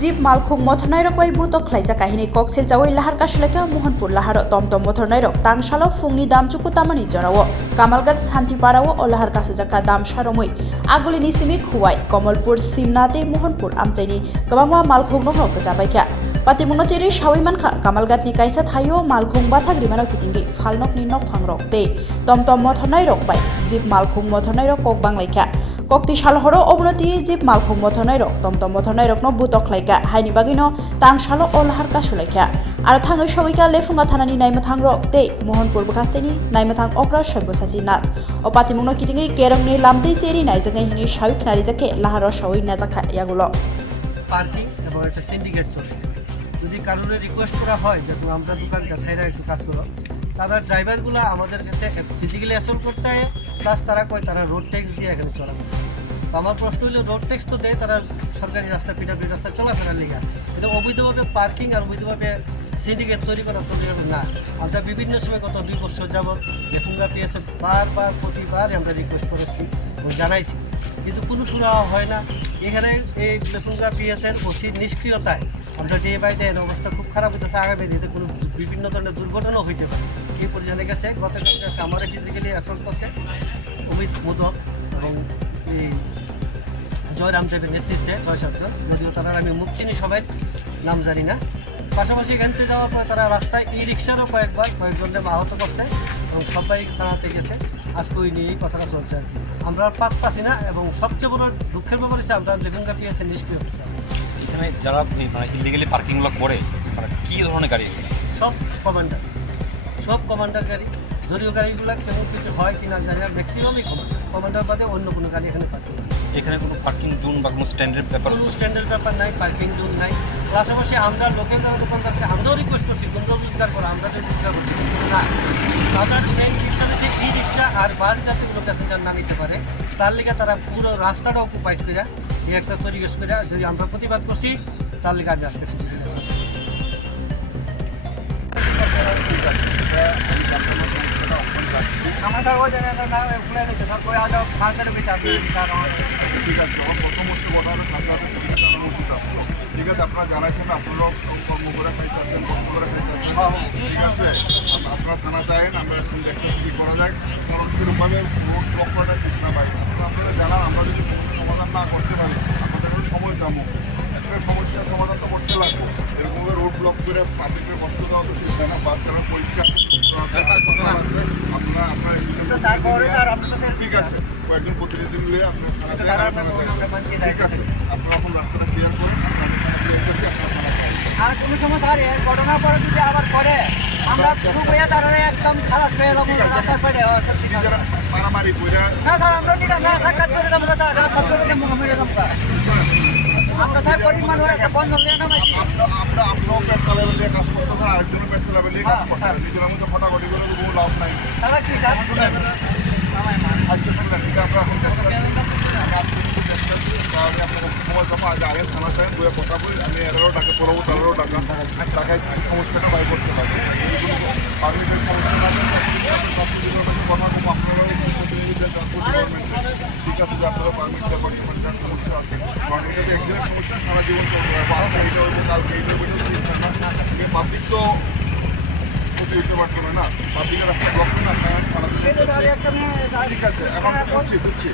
jeep मालखुं मथरनायरक bai butok khlaijak kahini koksil chawai lahar kasileka mohanpur lahar tomtom mothornairok tangshalo fungni damchuku tamani jorao kamalgat santiparao o lahar kasujaka damsharomui agulini simi khuwai kamalpur simnate mohanpur amchaini kabangma malkhung no gjabaikha patimungno cheri shawimankha kamalgatni kaisa thayo malkhung bathagrimano kitingi phalnok ni nok phangrok te tomtom mothornairok bai jeep malkhung mothornairok kok banglaikha kokti salhoro obnoti jeep malkhung mothornairok tomtom mothornairok no butok khlaika haini bagino tangshalo o lahar kasulaikha aro thangai sogaika lefunga thanani naimathang rok te mohanpur bukasteni naimathang okra sabosasi nat o patimungno kitingi kerongni lamdei cheri naijangai hini shawik narijake laharo shawai najakha yagulo parking এবং একটা syndicate চলে যদি কারোর request করা হয় যে তুমি আমরা দোকানটা সাইডে একটু কাজ করো তাদের ড্রাইভারগুলো আমাদের কাছে ফিজিক্যালি অ্যাসল্ট করতে হয় প্লাস তারা কয় তারা রোড ট্যাক্স দিয়ে এখানে চলাবে তো আমার প্রশ্ন হলো রোড ট্যাক্স তো দেয় তারা সরকারি রাস্তা পিডাব্লিউ রাস্তা চলাফেরার লেগে কিন্তু অবৈধভাবে পার্কিং আর অবৈধভাবে সিন্ডিকেট তৈরি করা তো না আমরা বিভিন্ন সময় গত 2 বছর যাবৎ লেফুঙ্গা পিএসএ বারবার প্রতিবার আমরা রিকোয়েস্ট করেছি এবং জানাইছি কিন্তু কোনো সুরাহা হয় না এখানে এই লেফুঙ্গা পিএসের ওসির নিষ্ক্রিয়তায় আমরা ডে বাই ডে অবস্থা খুব খারাপ হইতেছে আগামী দিনে কোনো বিভিন্ন ধরনের দুর্ঘটনাও হইতে পারে এই পর্যায়ে গেছে গতকালকে আমার ফিজিক্যালি অ্যাসল্ট করছে অমিত মোদক এবং এই জয়রাম দেবের নেতৃত্বে 6-7 জন যদিও তারা আমি মুখ চিনি সবাই নাম জানি না পাশাপাশি এখান থেকে যাওয়ার পরে তারা রাস্তায় ই রিক্সারও কয়েকজনকে আহত করছে এবং সবাই থানাতে গেছে আজকে ওই নিয়েই কথাটা চলছে আর কি আমরা পারতাছি না এবং সবচেয়ে বড় দুঃখের ব্যাপার হচ্ছে আমরা লেফুঙ্গা পিএসে নিষ্ক্রিয় হচ্ছে এখানে যারা ইলিগালি পার্কিংগুলো করে তারা কী ধরনের গাড়ি সব কমান্ডার গাড়ি যদিও গাড়িগুলো কেমন কিছু হয় কি না জানি না ম্যাক্সিমামই কমান্ডার বাদে অন্য কোনো গাড়ি এখানে পার্কিং এখানে কোনো পার্কিং জোন বা কোনো স্ট্যান্ডার্ড ব্যাপার নাই পার্কিং জোন নাই পাশাপাশি আমরা লোকের যারা দোকানদার আছে আমরাও রিকোয়েস্ট করছি তোমরাও রোজগার করো আমরা তো রোজগার করছি না তাদের মেইন রিক্সা যে ই রিক্সা আর বাস যাতে কোনো প্যাসেঞ্জার না নিতে পারে তার লিগে তারা পুরো রাস্তাটা অকুপাইড করে এই একটা পরিবেশ করে যদি আমরা প্রতিবাদ করছি তার লিগে আমি আজকে আমাদের ওই জায়গাটা না খুলে দিচ্ছে সব করে আজ ফাঁসের বিচার ঠিক আছে প্রথম বস্তু কথা হলো ঠিক আছে আপনারা জানাচ্ছেন আপনারাও কর্ম করে খাইতেছেন কর্ম করে খাইতেছেন ঠিক আছে আপনারা থানা চাইেন আমরা দেখতেছি কী করা যায় কারণ কীরকমভাবে রোড ব্লক করাটা ঠিক না পাই আপনারা জানান আমরা যদি সমাধান না করতে পারি আমাদের সময় যাবো একটা সমস্যার সমাধান তো করতে লাগবে এরকমভাবে রোড ব্লক করে পাবলিকের কষ্ট দেওয়া তো ঠিক না বাস কারণ পরিষ্কার ঠিক আছে কয়েকজন প্রতিনিধি মিলে আপনার ঠিক আছে আপনারা এখন রাস্তাটা ক্লিয়ার করেন আর কোনো সময় স্যার এর ঘটনা পরে যদি আবার করে আমরা তারা একদম খারাপ হয়ে রাস্তা করে মারামারি করে না স্যার আমরা ঠিক আছে সাক্ষাৎ করে দেবো রাস্তা করে দেবো আমরা স্যার পরিমাণ একটা বন্ধ হলে না আমরা আপনাও পেট চালাবে দিয়ে কাজ করতে পারেন আরেকজনও পেট চালাবে দিয়ে কাজ করতে পারেন নিজের মধ্যে ফটাফটি করে কোনো লাভ নাই তারা ঠিক আছে তাহলে আপনার সময় জমা আগে আগে থানা চাইন দুয়ে কথা বলি আমি 11 টাকা পড়বো 13 টাকা টাকায় সমস্যাটা বাই করতে পারি পাবলিকের সমস্যা না সব কিছু কথা কম আপনারা ঠিক আছে যে আপনারা পারমিট ডিপার্টমেন্টের সমস্যা আছে কারণ এটা যে একদিনের সমস্যা সারা জীবন করতে হবে আজকে এইটা হইব কালকে এইটা হইব পাবলিক তো ক্ষতি হইতে পারতো না পাবলিকের রাস্তা ব্লক না ঠিক আছে এখন বুঝছি